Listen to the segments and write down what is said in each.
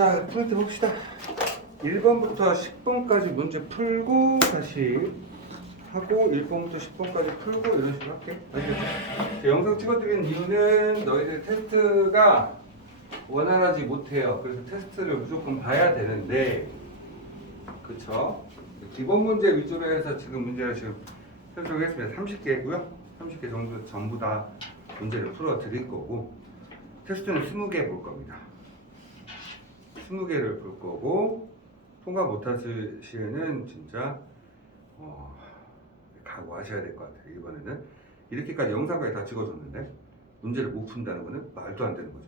자, 풀트 봅시다. 1번부터 10번까지 문제 풀고 다시 하고 1번부터 10번까지 풀고 이런 식으로 할게. 알겠지? 자, 영상 찍어드리는 이유는 너희들 테스트가 원활하지 못해요. 그래서 테스트를 무조건 봐야 되는데, 그쵸? 기본 문제 위주로 해서 지금 문제를 지금 설정했습니다. 30개고요. 30개 정도 전부 다 문제를 풀어 드릴 거고, 테스트는 20개 볼 겁니다. 20개를 볼 거고 통과 못 하실 시에는 진짜 어, 각오하셔야 될 것 같아요. 이번에는 이렇게까지 영상까지 다 찍어줬는데 문제를 못 푼다는 거는 말도 안 되는 거죠.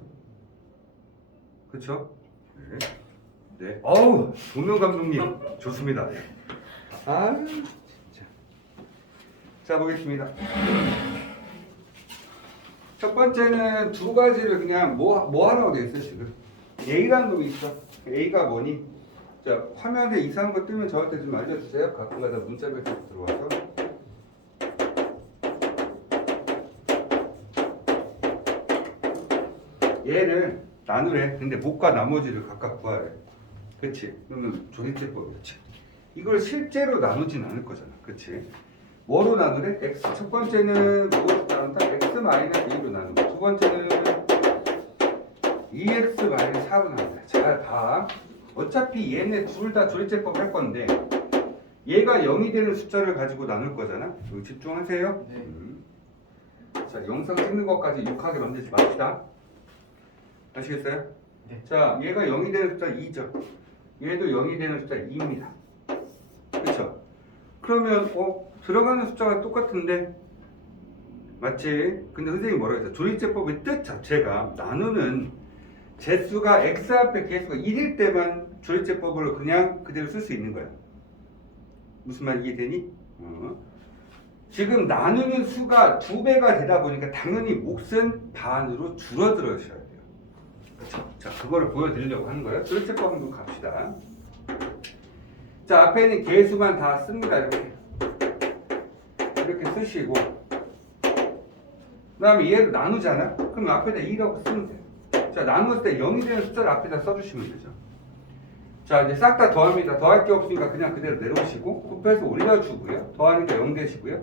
그렇죠? 네. 네. 어우 동명 감독님 좋습니다. 네. 아 진짜. 자 보겠습니다. 첫 번째는 두 가지를 그냥 뭐, 뭐 하라고 돼 있어요 지금 A라는 놈이 있어 A가 뭐니? 자 화면에 이상한 거 뜨면 저한테 좀 알려주세요. 가끔가다 문자 메시지 들어와서. 얘를 나누래. 근데 목과 나머지를 각각 구하래. 그치? 그러면 조립제법이었지 이걸 실제로 나누진 않을 거잖아. 그치? 뭐로 나누래? x. 첫 번째는 뭐로 나눈다? x 마이너스 2로 나눈다. 두 번째는 2x 마이너스 4로 나눈다. 잘 봐. 어차피 얘네 둘 다 조립제법 할 건데 얘가 0이 되는 숫자를 가지고 나눌 거잖아. 여기 집중하세요. 네. 음. 자, 영상 찍는 것까지 욕하게 만들지 맙시다. 아시겠어요? 네. 자, 얘가 0이 되는 숫자 2죠. 얘도 0이 되는 숫자 2입니다. 그렇죠? 그러면 어 들어가는 숫자가 똑같은데 맞지? 근데 선생님이 뭐라고 했어? 조립제법의 뜻 자체가 나누는 재수가 x 앞에 개수가 1일 때만 조립제법을 그냥 그대로 쓸 수 있는 거야. 무슨 말 이해되니? 어. 지금 나누는 수가 두 배가 되다 보니까 당연히 몫은 반으로 줄어들어셔야 돼요. 그렇죠? 자, 그거를 보여드리려고 하는 거예요. 조립제법 한번 갑시다. 자, 앞에 있는 개수만 다 씁니다. 이렇게. 이렇게 쓰시고. 그 다음에 얘를 나누잖아? 그럼 앞에다 2라고 쓰면 돼요. 자, 나누었을 때 0이 되는 숫자를 앞에다 써주시면 되죠. 자, 이제 싹 다 더합니다. 더할 게 없으니까 그냥 그대로 내려오시고, 곱해서 올려주고요. 더하니까 0 되시고요.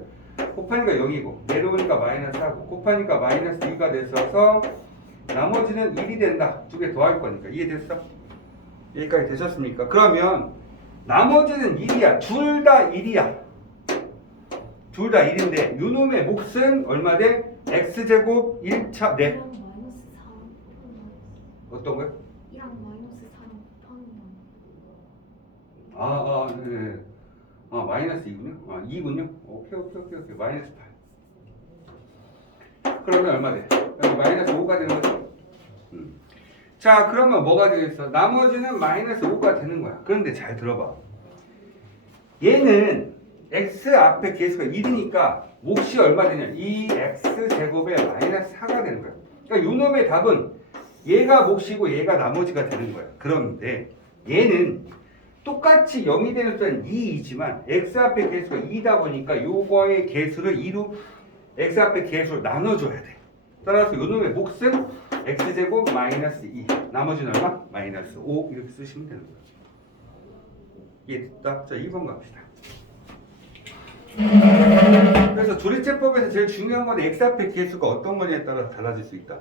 곱하니까 0이고, 내려오니까 마이너스 하고, 곱하니까 마이너스 2가 됐어서, 나머지는 1이 된다. 두 개 더할 거니까. 이해됐어? 여기까지 되셨습니까? 그러면, 나머지는 1이야. 둘 다 1이야. 둘 다 1인데 요놈의 몫은 얼마 돼? x제곱 1차 네 1랑 마이너스 4 어떤 거요? 1랑 마이너스 4랑 곱하는 거 아, 아, 네, 네. 아, 마이너스 2군요? 아, 2군요? 오케이, 오케이, 오케이, 오케이. 마이너스 8. 그러면 얼마 돼? 여기 마이너스 5가 되는 거죠? 음. 자, 그러면 뭐가 되겠어? 나머지는 마이너스 5가 되는 거야. 그런데 잘 들어봐. 얘는 x 앞에 개수가 1이니까 몫이 얼마 되냐? 2x 제곱에 마이너스 4가 되는 거야. 그러니까 요놈의 답은 얘가 몫이고 얘가 나머지가 되는 거야. 그런데 얘는 똑같이 0이 되는 숫자는 2이지만 x 앞에 개수가 2다 보니까 요거의 개수를 2로 x 앞에 개수로 나눠줘야 돼. 따라서 요놈의 몫은 x제곱 마이너스 2 나머지는 얼마? 마이너스 5 이렇게 쓰시면 되는 거예요. 이해됐다? 자 2번 갑시다. 그래서 조립제법에서 제일 중요한 건 x 앞에 개수가 어떤 거냐에 따라 달라질 수 있다.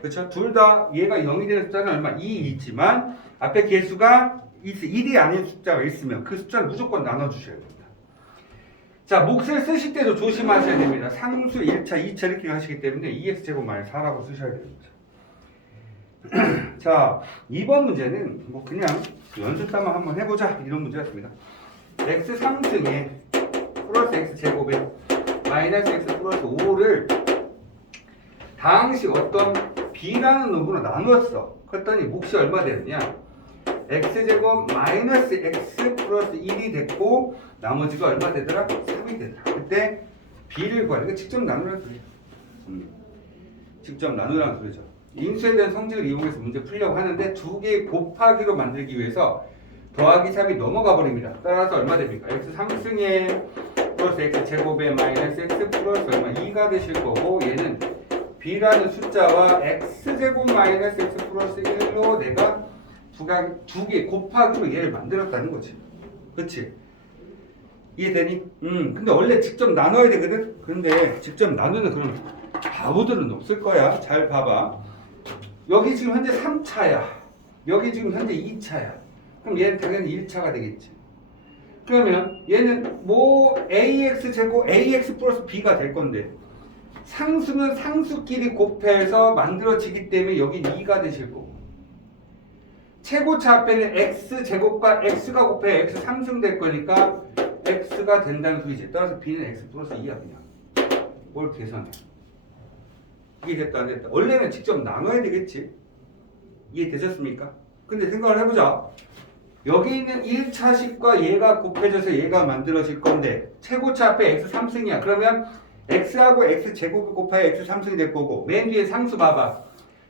그렇죠? 둘 다 얘가 0이 되는 숫자는 얼마? 2이지만 앞에 개수가 1이 아닌 숫자가 있으면 그 숫자를 무조건 나눠주셔야 됩니다. 자, 몫을 쓰실 때도 조심하셔야 됩니다. 상수 1차, 2차 이렇게 하시기 때문에 2x제곱 마이너스 4라고 쓰셔야 됩니다. 자, 2번 문제는 뭐 그냥 연습 삼아 한번 해보자 이런 문제였습니다. x 3승에 플러스 x 제곱에 마이너스 x 플러스 5를 당시 어떤 b라는 놈으로 나누었어. 그랬더니 몫이 얼마 되느냐? x제곱 마이너스 x 플러스 1이 됐고 나머지가 얼마 되더라? 3이 되더라. 그때 b를 구하니까 직접 나누라는 소리야. 음. 직접 나누라는 소리죠. 인수에 대한 성질을 이용해서 문제 풀려고 하는데 두 개 곱하기로 만들기 위해서 더하기 3이 넘어가 버립니다. 따라서 얼마 됩니까? x 3승에 플러스 x 제곱에 마이너스 x 플러스 얼마 2가 되실 거고 얘는 b라는 숫자와 x제곱 마이너스 x 플러스 1로 내가 두개 곱하기로 얘를 만들었다는 거지. 그렇지? 이해되니? 음, 근데 원래 직접 나눠야 되거든? 근데 직접 나누는 그런 바보들은 없을 거야. 잘 봐봐. 여기 지금 현재 3차야. 여기 지금 현재 2차야. 그럼 얘는 당연히 1차가 되겠지. 그러면 얘는 뭐 ax 제곱 ax 플러스 b가 될 건데 상수는 상수끼리 곱해서 만들어지기 때문에 여기 2가 되실 거고 최고차 앞에는 x 제곱과 x가 곱해 x 상승될 거니까 x가 된다는 소리지. 따라서 b는 x 플러스 2야 그냥. 뭘 계산해? 이해됐다 안 됐다. 원래는 직접 나눠야 되겠지. 이해되셨습니까? 근데 생각을 해보자. 여기 있는 1차식과 얘가 곱해져서 얘가 만들어질 건데 최고차 앞에 x 3승이야. 그러면 x하고 x 제곱을 곱하여 x 3승이 될 거고 맨 뒤에 상수 봐봐.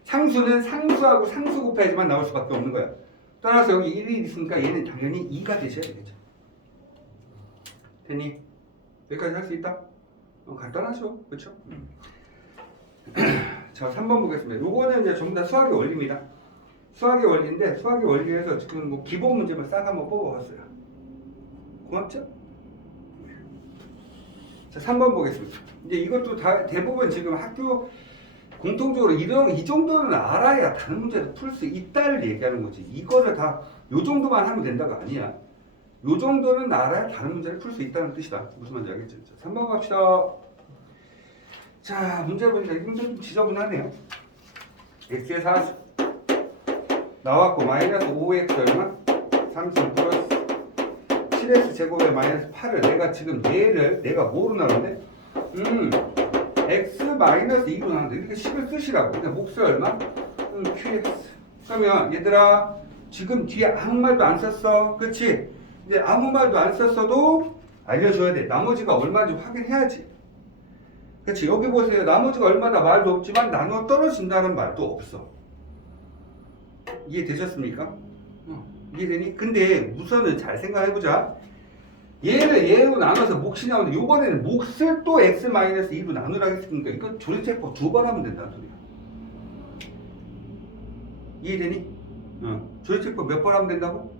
상수는 상수하고 상수 곱해야지만 나올 수밖에 없는 거야. 따라서 여기 1이 있으니까 얘는 당연히 2가 되셔야 되겠죠. 됐니? 여기까지 할 수 있다? 어, 간단하죠. 그렇죠? 자, 3번 보겠습니다. 요거는 이제 전부 다 수학의 원리입니다. 수학의 원리인데 수학의 원리에서 지금 뭐 기본 문제만 싹 한번 뽑아봤어요. 고맙죠? 자, 3번 보겠습니다. 이제 이것도 다 대부분 지금 학교 공통적으로 이런 이 정도는 알아야 다른 문제도 풀 수 있다를 얘기하는 거지. 이거를 다 요 정도만 하면 된다가 아니야. 요 정도는 알아야 다른 문제를 풀 수 있다는 뜻이다. 무슨 말인지 알겠죠? 자, 3번 갑시다. 자, 문제 보니까 이건 좀 지저분하네요. x의 40 나왔고 마이너스 5x 얼마? 30 플러스 7x 제곱에 마이너스 8을 내가 지금 얘를 내가 뭐로 나누는데? 음 x 마이너스 2로 나누는데. 이렇게 식을 쓰시라고. 근데 몫이 얼마? 음 qx 그러면 얘들아 지금 뒤에 아무 말도 안 썼어. 그치? 근데 아무 말도 안 썼어도 알려줘야 돼. 나머지가 얼마인지 확인해야지. 그치? 여기 보세요. 나머지가 얼마나 말도 없지만 나누어 떨어진다는 말도 없어. 이해되셨습니까? 어, 이해되니? 근데 우선은 잘 생각해보자 얘를 얘로 나눠서 몫이 나오는데 이번에는 몫을 또 x-2로 나누라 했으니까 이거 조리체법 두번 하면 된다는 소리야 이해되니? 어. 조리체법 몇번 하면 된다고?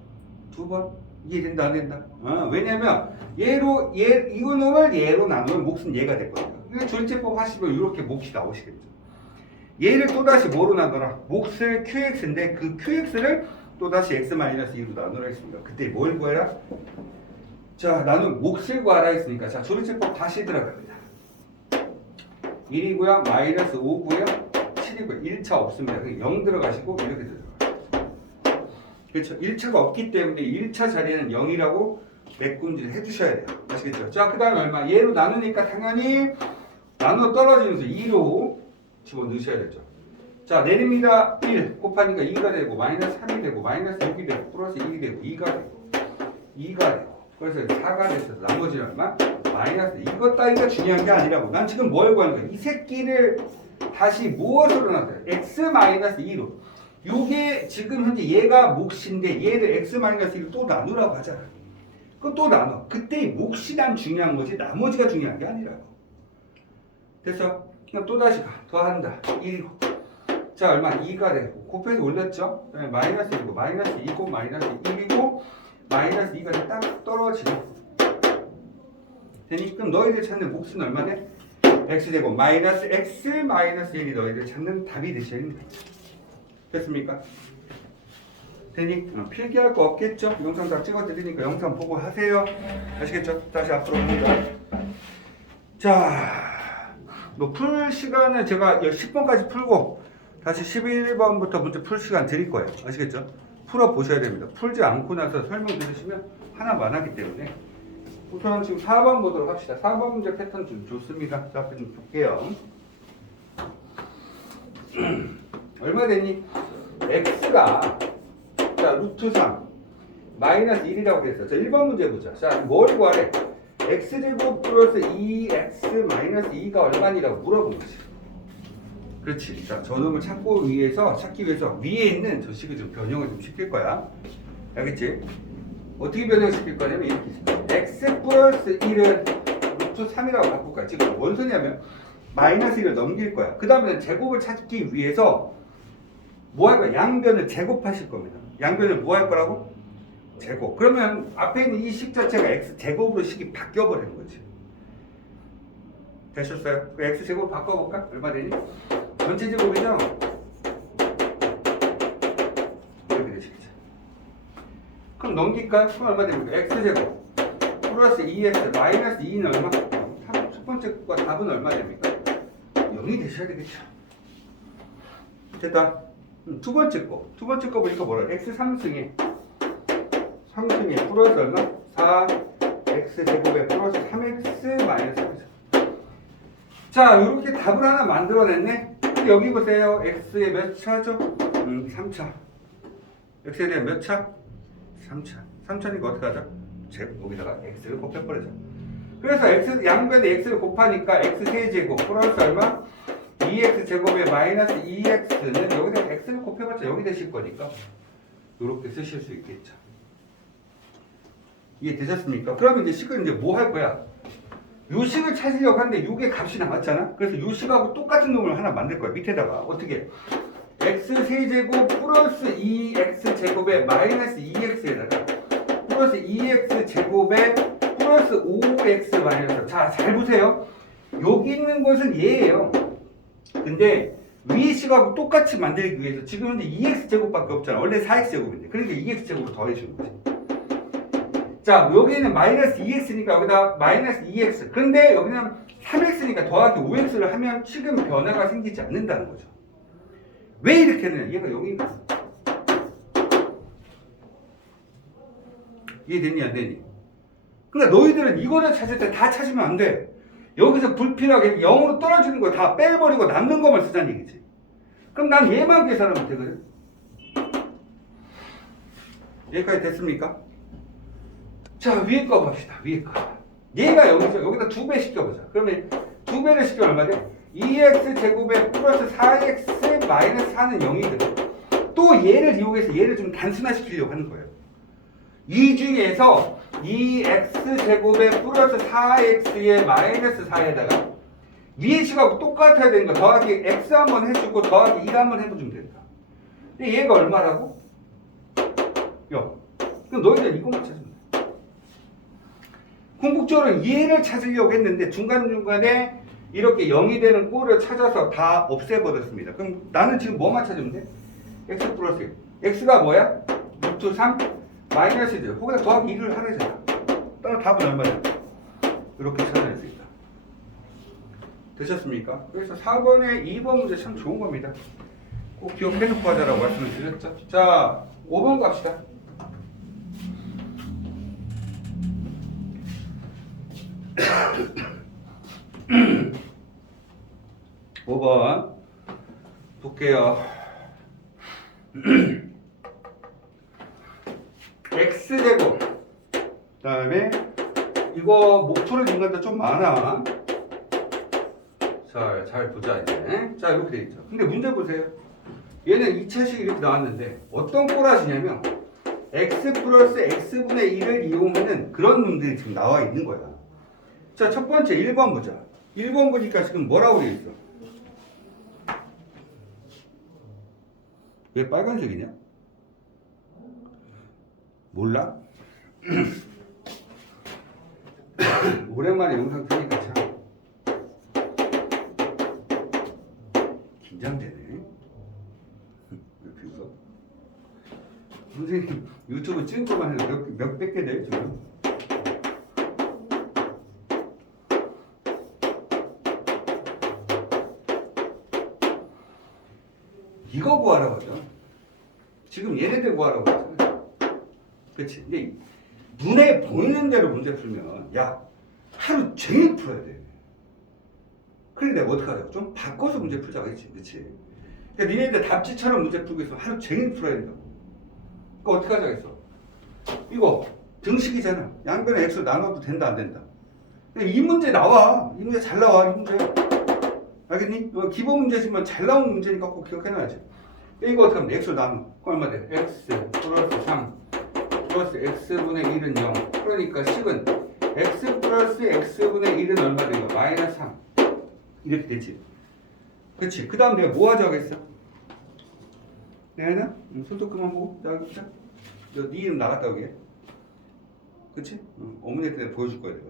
두 번? 이해된다 안 된다? 어, 왜냐면 얘로 얘 이거놈을 얘로 나누면 몫은 얘가 될 거니까 이거 조리체법 하시면 이렇게 몫이 나오시겠죠 얘를 또다시 뭐로 나눠라? 몫을 qx인데 그 qx를 또다시 x-2로 나누라 했습니다 그때 뭘 구해라? 자, 나는 몫을 구하라 했으니까 자, 조리체법 다시 들어갑니다. 1이고요. 마이너스 5고요. 7이고요. 1차 없습니다. 그냥 0 들어가시고 이렇게 들어가요. 그렇죠. 1차가 없기 때문에 1차 자리에는 0이라고 메꿈질을 해주셔야 돼요. 아시겠죠? 자, 그 다음에 얼마? 얘로 나누니까 당연히 나누어 떨어지면서 2로 집어넣으셔야 되죠. 자, 내립니다. 1 곱하니까 2가 되고 마이너스 3이 되고 마이너스 6이 되고 플러스 1이 되고 2가 되고 2가 되고 그래서 4가 됐어. 나머지 얼마? 마이너스. 이것 따위가 중요한 게 아니라고. 난 지금 뭘 구하는 거야? 이 새끼를 다시 무엇으로 나눠요? x 마이너스 2로. 요게 지금 현재 얘가 몫인데 얘를 x 마이너스 2로 또 나누라고 하잖아. 그럼 또 나눠. 그때 이 몫이 난 중요한 거지 나머지가 중요한 게 아니라고. 됐어? 그냥 또 다시 가. 더한다. 1이고. 자 얼마? 2가 되고 곱해서 올렸죠? 네, 마이너스 1이고 마이너스 2고 마이너스 1이고 마이너스 2가 딱 떨어지고 되니 그럼 너희들 찾는 몫은 얼마네? x제곱 마이너스 x 마이너스 1이 너희들 찾는 답이 되셔야 됩니다 됐습니까? 되니 어, 필기할 거 없겠죠? 영상 다 찍어드리니까 영상 보고 하세요 아시겠죠? 다시 앞으로 봅니다 자 뭐 풀 시간은 제가 10번까지 풀고 다시 11번부터 문제 풀 시간 드릴 거예요 아시겠죠? 풀어 보셔야 됩니다. 풀지 않고 나서 설명 들으시면 하나만 하기 때문에 우선 지금 4번 보도록 합시다. 4번 문제 패턴 좀 좋습니다. 자, 좀 볼게요. 얼마 됐니? x가 자 루트 3 마이너스 1이라고 했어. 자 1번 문제 보자. 자 뭘 구하래? x제곱 플러스 2x 마이너스 2가 얼마니라고 물어본 거지. 그렇지. 자, 저놈을 찾고 위해서 찾기 위해서 위에 있는 저 식을 좀 변형을 좀 시킬 거야. 알겠지? 어떻게 변형시킬 거냐면 이렇게 있어. x 플러스 1은 루트 3이라고 바꿀 거야. 지금 뭔 소리냐면 마이너스 1을 넘길 거야. 그 다음에는 제곱을 찾기 위해서 뭐 할 거야? 양변을 제곱하실 겁니다. 양변을 뭐 할 거라고? 제곱. 그러면 앞에 있는 이 식 자체가 x 제곱으로 식이 바뀌어 버리는 거지. 되셨어요? 그 x 제곱 바꿔볼까? 얼마 되니? 전체 제곱이죠? 이렇게 되시겠죠. 그럼 넘길까? 그럼 얼마 됩니까? x 제곱 플러스 2x 마이너스 2는 얼마? 삼- 첫 번째 거 답은 얼마 됩니까? 0이 되셔야 되겠죠. 됐다. 음, 두 번째 거. 두 번째 거 보니까 뭐라? x 3승에 3승에 플러스 얼마? 4 x 제곱에 플러스 3x 마이너스 3. 자, 이렇게 답을 하나 만들어냈네. 여기 보세요. x에 몇 차죠? 음, 3차. x에 대한 몇 차? 3차. 3차니까 어떻게 하죠? 제 여기다가 x를 곱해버리죠. 그래서 x 양변에 x를 곱하니까 x 세제곱 플러스 얼마? 2x 제곱에 마이너스 2x는 여기다 x를 곱해봤자 여기 되실 거니까 이렇게 쓰실 수 있겠죠. 이해 되셨습니까? 그러면 이제 식을 이제 뭐 할 거야? 요 식을 찾으려고 하는데 요게 값이 나왔잖아. 그래서 요 식하고 똑같은 놈을 하나 만들 거야. 밑에다가 어떻게? x 세제곱 플러스 2x 제곱에 마이너스 2x에다가 플러스 2x 제곱에 플러스 5x 마이너스 자, 잘 보세요. 여기 있는 것은 얘예요. 근데 위에 식하고 똑같이 만들기 위해서 지금 현재 2x 제곱밖에 없잖아. 원래 4x 제곱인데. 그러니까 2x 제곱으로 더해주는 거지. 자, 여기는 마이너스 2x니까 여기다 마이너스 2x. 근데 여기는 3x니까 더하기 5x를 하면 지금 변화가 생기지 않는다는 거죠. 왜 이렇게 했느냐? 얘가 여기 있는 이해됐니 안 되니? 그러니까 너희들은 이거를 찾을 때 다 찾으면 안 돼. 여기서 불필요하게 0으로 떨어지는 거 다 빼버리고 남는 것만 쓰자는 얘기지. 그럼 난 얘만 계산하면 되거든. 여기까지 됐습니까? 자 위에 거 봅시다. 위에 거. 얘가 여기서 여기다 두 배 시켜보자. 그러면 두 배를 시키면 얼마 돼? 2x 제곱에 플러스 4x 마이너스 4는 0이거든. 또 얘를 이용해서 얘를 좀 단순화시키려고 하는 거예요. 이 중에서 2x 제곱에 플러스 4x의 마이너스 4에다가 위에 식하고 똑같아야 되는 거 더하기 x 한번 해주고 더하기 1 한번 해보면 된다. 근데 얘가 얼마라고? 0. 그럼 너희들 찾으면 돼. 궁극적으로 얘를 찾으려고 했는데 중간중간에 이렇게 0이 되는 꼴을 찾아서 다 없애버렸습니다. 그럼 나는 지금 뭐만 찾으면 돼? x 플러스 1. x가 뭐야? 루트 3 마이너스 1. 거기다 더하기 1을 하래잖아. 따라 답은 얼마냐? 이렇게 찾아낼 수 있다. 되셨습니까? 그래서 4번에 2번 문제 참 좋은 겁니다. 꼭 기억해놓고 하자라고 말씀을 드렸죠. 자, 5번 갑시다. 오번 볼게요. x제곱 그 다음에 이거 목표를 중간에 좀 많아. 자, 잘 보자 이제. 자, 이렇게 돼 있죠. 근데 문제 보세요. 얘는 2차식 이렇게 나왔는데 어떤 꼬라지냐면 x 플러스 x분의 1을 이용하는 그런 놈들이 지금 나와 있는 거야. 자, 첫 번째 1번 보자. 1번 보니까 지금 뭐라고 돼 있어? 왜 빨간색이냐? 몰라? 오랜만에 영상 보니까 참 긴장되네. 왜 그거? 선생님 유튜브 찍은 것만 해도 몇, 몇백 개 돼요 지금? 구하라고 하죠. 지금 얘네들 구하라고 하잖아요. 그치? 근데 눈에 보이는 대로 문제 풀면 야 하루 종일 풀어야 돼. 그래 내가 어떻게 하자고 좀 바꿔서 문제 풀자고 했지. 그치? 그러니까 니네들 답지처럼 문제 풀고 있으면 하루 종일 풀어야 된다고. 그러니까 어떻게 하자고 했어? 이거 등식이잖아. 양변에 x로 나눠도 된다 안 된다. 이 문제 나와. 이 문제 잘 나와. 이 문제. 알겠니? 기본 문제지만 잘 나온 문제니까 꼭 기억해놔야지. 이거 어떻게 하면 돼? x로 나누면 얼마 돼? x 플러스 3 플러스 x분의 1은 0 그러니까 식은 x 플러스 x분의 1은 얼마 거야? 마이너스 3 이렇게 되지 그치 그 다음 내가 뭐 하자고 했어? 내가 응, 손톱 그만 보고 자, 자. 너네 이름 나갔다 오게. 그치? 응. 어머니한테 내가 보여줄 거야 내가.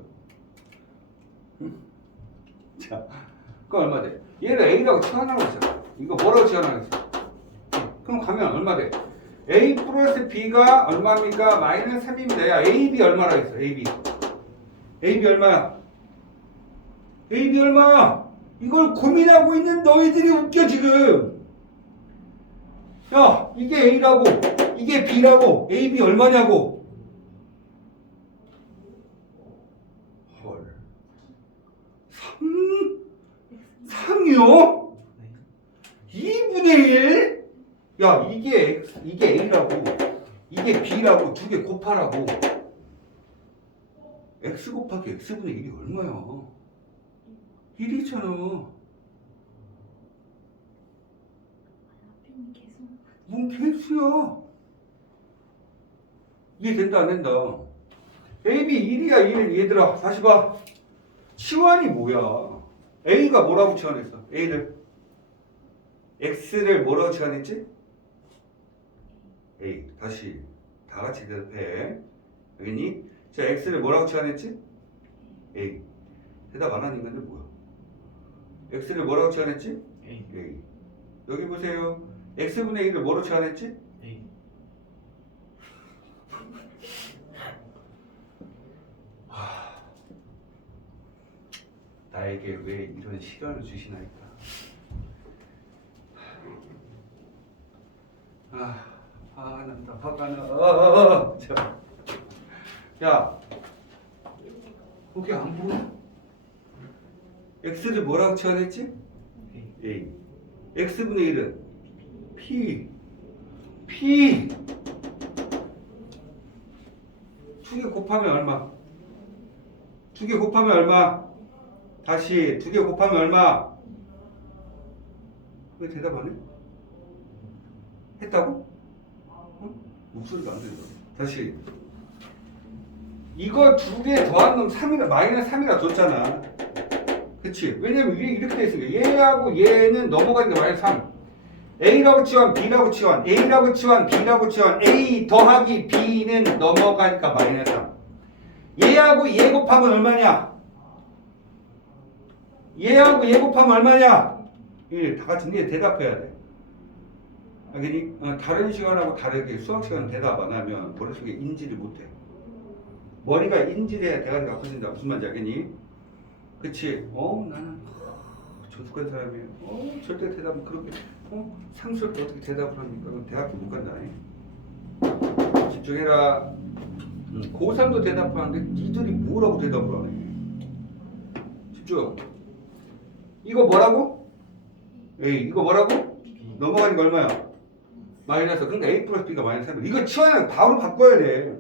응? 자, 그거 얼마 돼? 얘를 A라고 치환하고 있어. 이거 뭐라고 치환하고 있어? 그럼 가면 얼마 돼? A 플러스 B가 얼마입니까? 마이너스 3입니다. 야, AB 얼마라 했어? AB. AB 얼마야? AB 얼마? 이걸 고민하고 있는 너희들이 웃겨 지금. 야, 이게 A라고, 이게 B라고, AB 얼마냐고. 헐. 3? 3이요? 2분의 1? 야, 이게 이게 A라고, 이게 B라고, 두 개 곱하라고. X 곱하기 X분의 1이 얼마야? 1이잖아. 앞에는 계속 뭔 개수야? 이해 된다 안 된다? AB 1이야 1 얘들아 다시 봐 치환이 뭐야 A가 뭐라고 치환했어 A를 X를 뭐라고 치환했지? A. 다시. 다 같이 대답해. 여기니? 자 X를 뭐라고 치환했지? A. 대답 안 하는 건데 뭐야? X를 뭐라고 치환했지? A. A. 여기 보세요. X분의 1을 뭐로 치환했지? A. 나에게 왜 이런 시간을 주시나이까? 아, 아, 난다. 화가 나. 어, 어, 어. 자. 야, 거기 안 보여? x를 뭐라고 치환했지? A. x분의 1은 p. p. 두 개 곱하면 얼마? 두 개 곱하면 얼마? 다시 두 개 곱하면 얼마? 왜 대답 안 해? 했다고? 응? 목소리가 안 들려. 다시. 이거 두 개 더한 놈 3이라 마이너스 3이라 줬잖아. 그치? 왜냐면 이게 이렇게 돼 있으니까 얘하고 얘는 넘어가는 게 마이너스 3. A라고 치환, B라고 치환, A라고 치환, B라고 치환, A 더하기 B는 넘어가니까 마이너스 3. 얘하고 얘 곱하면 얼마냐? 얘하고 얘 곱하면 얼마냐? 1. 다 같이 네 대답해야 돼. 알겠니? 어, 다른 시간하고 다르게 수학 시간 대답 안 하면 머릿속에 인지를 못해. 머리가 인지돼야 대가리가 커진다. 무슨 말인지 알겠니? 그치? 어, 나는 조숙한 사람이에요. 어, 절대 대답은 그렇게, 어, 상수를 어떻게 대답을 합니까? 대학교 못 간다. 잉? 집중해라. 음, 고3도 대답하는데 니들이 뭐라고 대답을 하네. 집중. 이거 뭐라고? A. 이거 뭐라고? 넘어가는 거 얼마야? 마이너스. 그러니까 A 플러스 B가 마이너스 3. 이거 치환을 바로 바꿔야 돼.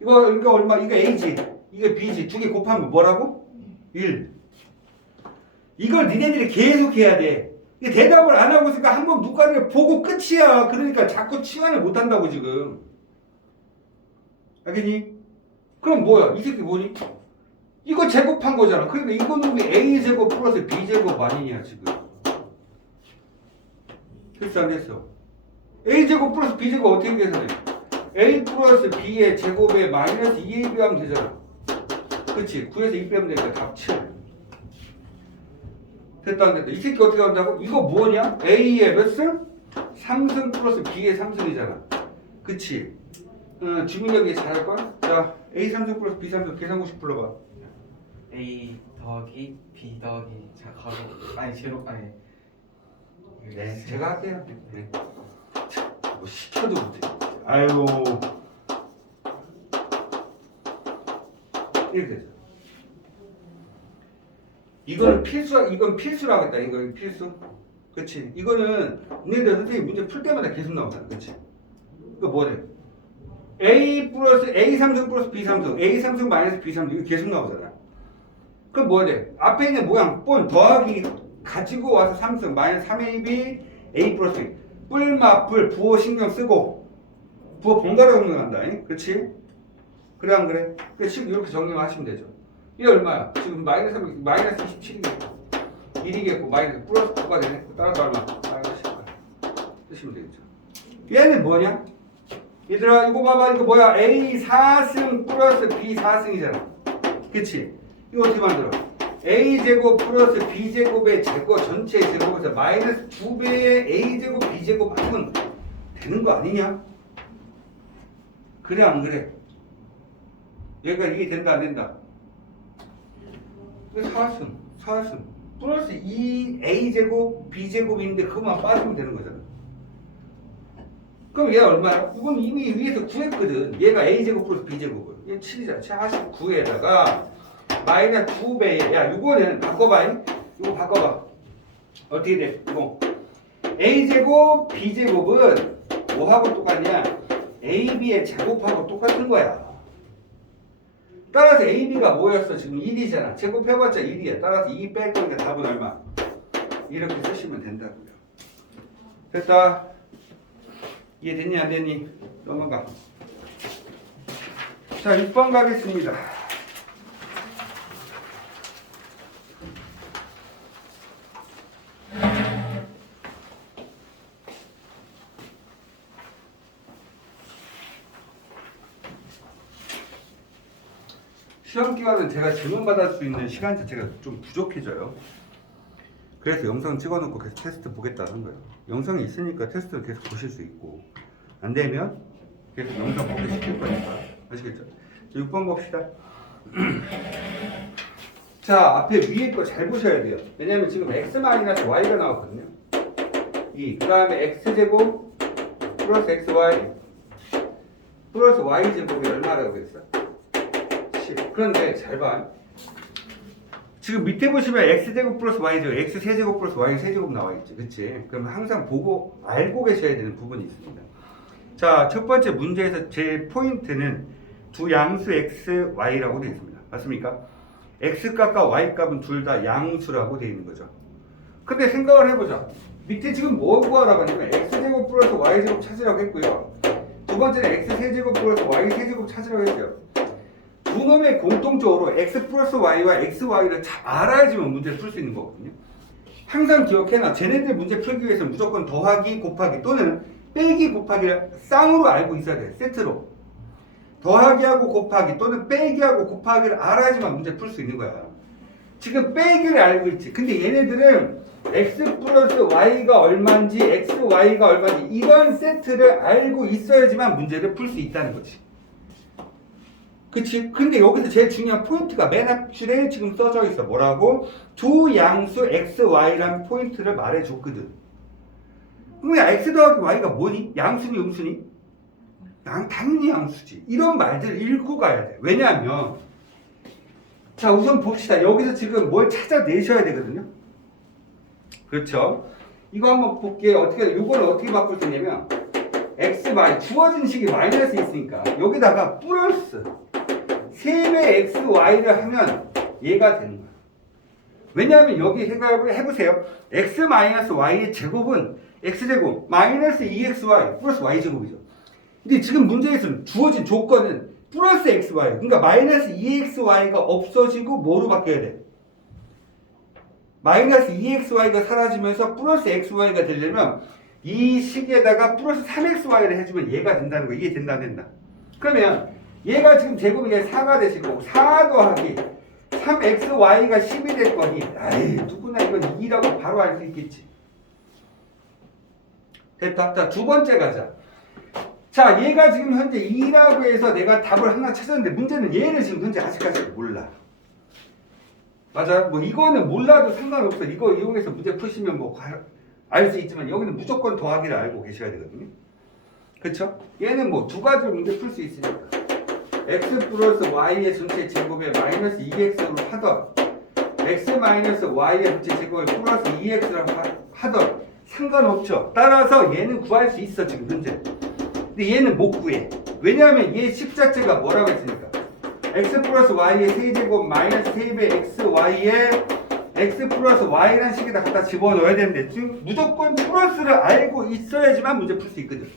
이거, 이거 얼마? 이거 A지. 이게 B지. 두 개 곱하면 뭐라고? 1. 이걸 니네들이 계속 해야 돼. 이게 대답을 안 하고 있으니까 한 번 누가를 보고 끝이야. 그러니까 자꾸 치환을 못 한다고 지금. 알겠니? 그럼 뭐야? 이 새끼 뭐니? 이거 제곱한 거잖아. 그러니까 이거는 왜 A 제곱 플러스 B 제곱 아니냐 지금. 됐어 안 됐어? A 제곱 플러스 B 제곱 어떻게 계산해? A 플러스 B의 제곱에 마이너스 2A 비하면 되잖아. 그치? 9에서 2 빼면 되니까 답 7. 됐다 안 됐다. 이 새끼 어떻게 한다고? 이거 뭐냐? A의 몇 승? 3승 플러스 B의 3승이잖아. 그치? 어, 주민력이 잘할걸? 자, A 3승 플러스 B 3승 계산고식 불러봐. A 더하기 B 더하기 자 가로 아니 제로 아니 네, 제가 할게요. 네. 참, 뭐 시켜도 못해. 아유. 이렇게 되죠. 이거는 필수, 이건 필수라고 했다. 이거 필수. 그치. 이거는, 니네들 선생님 문제 풀 때마다 계속 나오잖아. 그치. 이거 뭐래? A 플러스, A 삼성 플러스 B 삼성, A 삼성 마이너스 B 삼성, 이거 계속 나오잖아. 그럼 뭐야 돼? 앞에 있는 모양, 본 더하기 가지고 와서 삼성, 마이너스 3AB, A 플러스, 뿔, 부호 신경 쓰고, 부호 번갈아. 잉? 그치? 그래, 안 그래? 그래, 지금 이렇게 정리만 하시면 되죠. 이게 얼마야? 지금 마이너스 3, 마이너스 27이겠고, 1이겠고, 마이너스 플러스 9가 되네. 따라서 얼마? 마이너스 10가. 쓰시면 되겠죠. 얘는 뭐냐? 얘들아 이거 봐봐 이거 뭐야 A 4승 플러스 B 4승이잖아 그치? 이거 어떻게 만들어? A 제곱 플러스 B 제곱의 제곱 전체 제곱에서 마이너스 2배의 A 제곱 B 제곱 하면 되는 거 아니냐? 그래 안 그래? 얘가 이게 된다 안 된다? 4승 4승 플러스 2 A 제곱 B 제곱인데 그것만 빠지면 되는 거잖아 그럼 얘가 얼마야? 이건 이미 위에서 구했거든. 얘가 a제곱 플러스 b제곱을. 얘 7이잖아. 49에다가 마이너스 2배에 야 이거는 바꿔봐. 이거 바꿔봐. 어떻게 돼? 이거 a제곱 b제곱은 뭐하고 똑같냐? ab의 제곱하고 똑같은 거야. 따라서 ab가 뭐였어? 지금 1이잖아. 제곱해봤자 1이야. 따라서 2 뺄 거니까 답은 얼마? 이렇게 쓰시면 된다고요. 됐다. 이해 됐니 안 됐니? 넘어가. 자, 6번 가겠습니다. 기간은 제가 질문 받을 수 있는 시간 자체가 좀 부족해져요. 그래서 영상 찍어놓고 계속 테스트 보겠다는 거예요. 영상이 있으니까 테스트를 계속 보실 수 있고 안 되면 계속 영상 보게 시킬 거니까 아시겠죠? 6번 봅시다. 자 앞에 위에 거 잘 보셔야 돼요. 왜냐면 지금 x 마이너스 y가 나왔거든요. 이 그다음에 x 제곱 플러스 xy 플러스 y 제곱이 얼마라고 그랬어? 10. 그런데 잘 봐. 지금 밑에 보시면 x제곱 플러스 y제곱, x3제곱 플러스 y3제곱 나와 있지. 그치? 그럼 항상 보고, 알고 계셔야 되는 부분이 있습니다. 자, 첫 번째 문제에서 제 포인트는 두 양수 x, y라고 되어 있습니다. 맞습니까? x값과 y값은 둘 다 양수라고 되어 있는 거죠. 근데 생각을 해보자. 밑에 지금 뭐 구하라고 하냐면 x제곱 플러스 y제곱 찾으라고 했고요. 두 번째는 x3제곱 플러스 y3제곱 찾으라고 했어요. 두 놈의 공통적으로 x 플러스 y와 xy를 잘 알아야지만 문제를 풀 수 있는 거거든요. 항상 기억해놔. 쟤네들 문제 풀기 위해서는 무조건 더하기, 곱하기 또는 빼기, 곱하기를 쌍으로 알고 있어야 돼. 세트로. 더하기하고 곱하기 또는 빼기하고 곱하기를 알아야지만 문제 풀 수 있는 거야. 지금 빼기를 알고 있지. 근데 얘네들은 x 플러스 y가 얼마인지 x, y가 얼마인지 이런 세트를 알고 있어야지만 문제를 풀 수 있다는 거지. 그치? 근데 여기서 제일 중요한 포인트가 맨 앞줄에 지금 써져 있어. 뭐라고? 두 양수 x, y라는 포인트를 말해줬거든. 그러면 x 더하기 y가 뭐니? 양수니 음수니? 양, 당연히 양수지. 이런 말들 읽고 가야 돼. 왜냐하면 자 우선 봅시다. 여기서 지금 뭘 찾아내셔야 되거든요. 그렇죠? 이거 한번 볼게요. 어떻게 이걸 어떻게 바꿀 수 있냐면 x, y 주어진 식이 마이너스 있으니까 여기다가 플러스 3배 x, y를 하면 얘가 되는 거야. 왜냐하면 여기 생각을 해보세요. x 마이너스 y의 제곱은 x제곱 마이너스 2xy 플러스 y제곱이죠. 근데 지금 문제에서는 주어진 조건은 플러스 xy 그러니까 마이너스 2xy가 없어지고 뭐로 바뀌어야 돼? 마이너스 2xy가 사라지면서 플러스 xy가 되려면 이 식에다가 플러스 3xy를 해주면 얘가 된다는 거 이게 된다 안 된다 그러면 얘가 지금 제곱이 이제 4가 되실 거고 4 더하기 3xy가 10이 될 거니. 아이 누구나 이건 2라고 바로 알 수 있겠지. 됐다 자두 번째 가자. 자 얘가 지금 현재 2라고 해서 내가 답을 하나 찾았는데 문제는 얘를 지금 현재 아직까지 몰라. 맞아? 뭐 이거는 몰라도 상관없어. 이거 이용해서 문제 푸시면 뭐 알 수 있지만 여기는 무조건 더하기를 알고 계셔야 되거든요. 그쵸? 얘는 뭐 두 가지로 문제 풀 수 있으니까 x 플러스 y의 전체 제곱에 마이너스 2x로 하던 x 마이너스 y의 전체 제곱에 플러스 2x로 하던 상관없죠. 따라서 얘는 구할 수 있어 지금 현재. 근데 얘는 못 구해. 왜냐하면 얘식 자체가 뭐라고 했으니까? X 플러스 y의 세제곱 마이너스 3배 xy의 x 플러스 y라는 식에다 갖다 집어넣어야 되는데 지금 무조건 플러스를 알고 있어야지만 문제 풀 수 있거든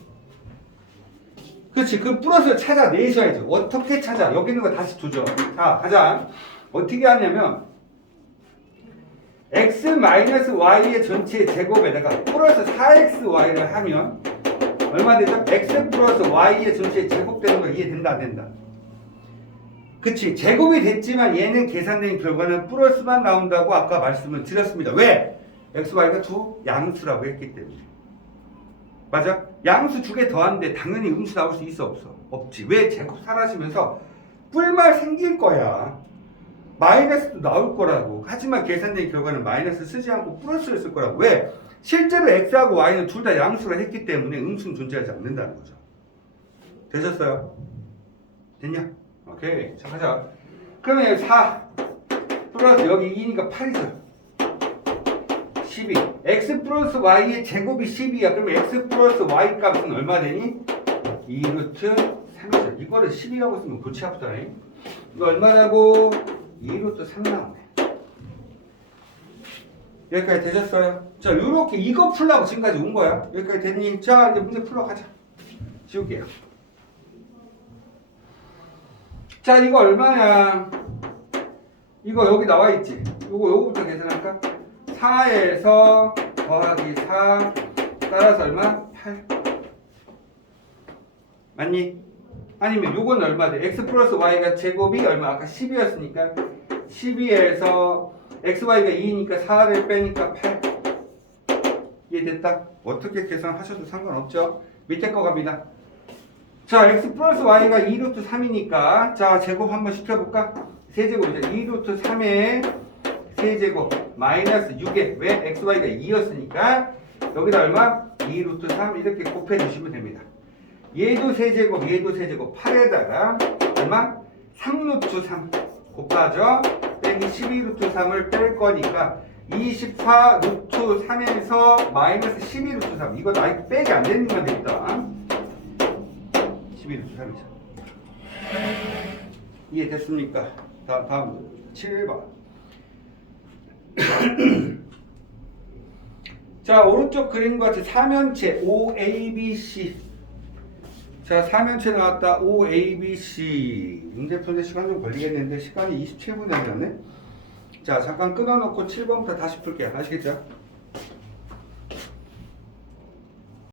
그렇지. 그 플러스를 찾아내셔야죠. 어떻게 찾아? 여기 있는 거 다시 두죠. 자 가자. 어떻게 하냐면 x 마이너스 y의 전체 제곱에다가 플러스 4xy를 하면 얼마 되죠? x 플러스 y의 전체 제곱되는 거 이해된다 안 된다? 그치. 제곱이 됐지만 얘는 계산된 결과는 플러스만 나온다고 아까 말씀을 드렸습니다. 왜? x, y가 두 양수라고 했기 때문에 맞아? 양수 두 개 더한데 당연히 음수 나올 수 있어 없어? 없지 왜? 제곱 사라지면서 뿔말 생길 거야 마이너스도 나올 거라고 하지만 계산된 결과는 마이너스 쓰지 않고 플러스를 쓸 거라고 왜? 실제로 x하고 y는 둘 다 양수를 했기 때문에 음수는 존재하지 않는다는 거죠 되셨어요? 됐냐? 오케이 자 가자 그러면 4 플러스 여기 2니까 8이죠 12 x 플러스 y의 제곱이 10이야. 그러면 x 플러스 y 값은 얼마 되니? 2루트 3이죠 이거를 10이라고 쓰면 골치 아프다. 이거 얼마냐고? 2루트 3 나오네. 여기까지 되셨어요? 자 요렇게 이거 풀라고 지금까지 온 거야. 여기까지 됐니? 자 이제 문제 풀러 가자. 지울게요. 자 이거 얼마냐 이거 여기 나와 있지? 요거 요거부터 계산할까 4에서 더하기 4 따라서 얼마? 8 맞니? 아니면 요건 얼마 돼 x 플러스 y가 제곱이 얼마? 아까 10이었으니까 12에서 xy가 2니까 4를 빼니까 8 이해됐다? 어떻게 계산하셔도 상관없죠? 밑에 거 갑니다. 자, x 플러스 y가 2루트 3이니까 자, 제곱 한번 시켜볼까? 세제곱이죠. 2루트 3의 세제곱 마이너스 6에 왜? xy가 2였으니까 여기다 얼마? 2 루트 3 이렇게 곱해주시면 됩니다. 얘도 세제곱, 얘도 세제곱 8에다가 얼마? 3 루트 3 곱하죠? 빼기 12 루트 3을 뺄 거니까 24 루트 3에서 마이너스 12 루트 3 이거 나이 빼기 안 되는 건 되겠다. 11일 3이죠. 이해됐습니까? 다음, 다음 7번. 자, 오른쪽 그림과 같이 사면체 OABC. 자, 사면체 나왔다. OABC. 문제 푸는데 시간 좀 걸리겠는데 시간이 27분이 남았네. 자, 잠깐 끊어놓고 7번부터 다시 풀게요. 아시겠죠?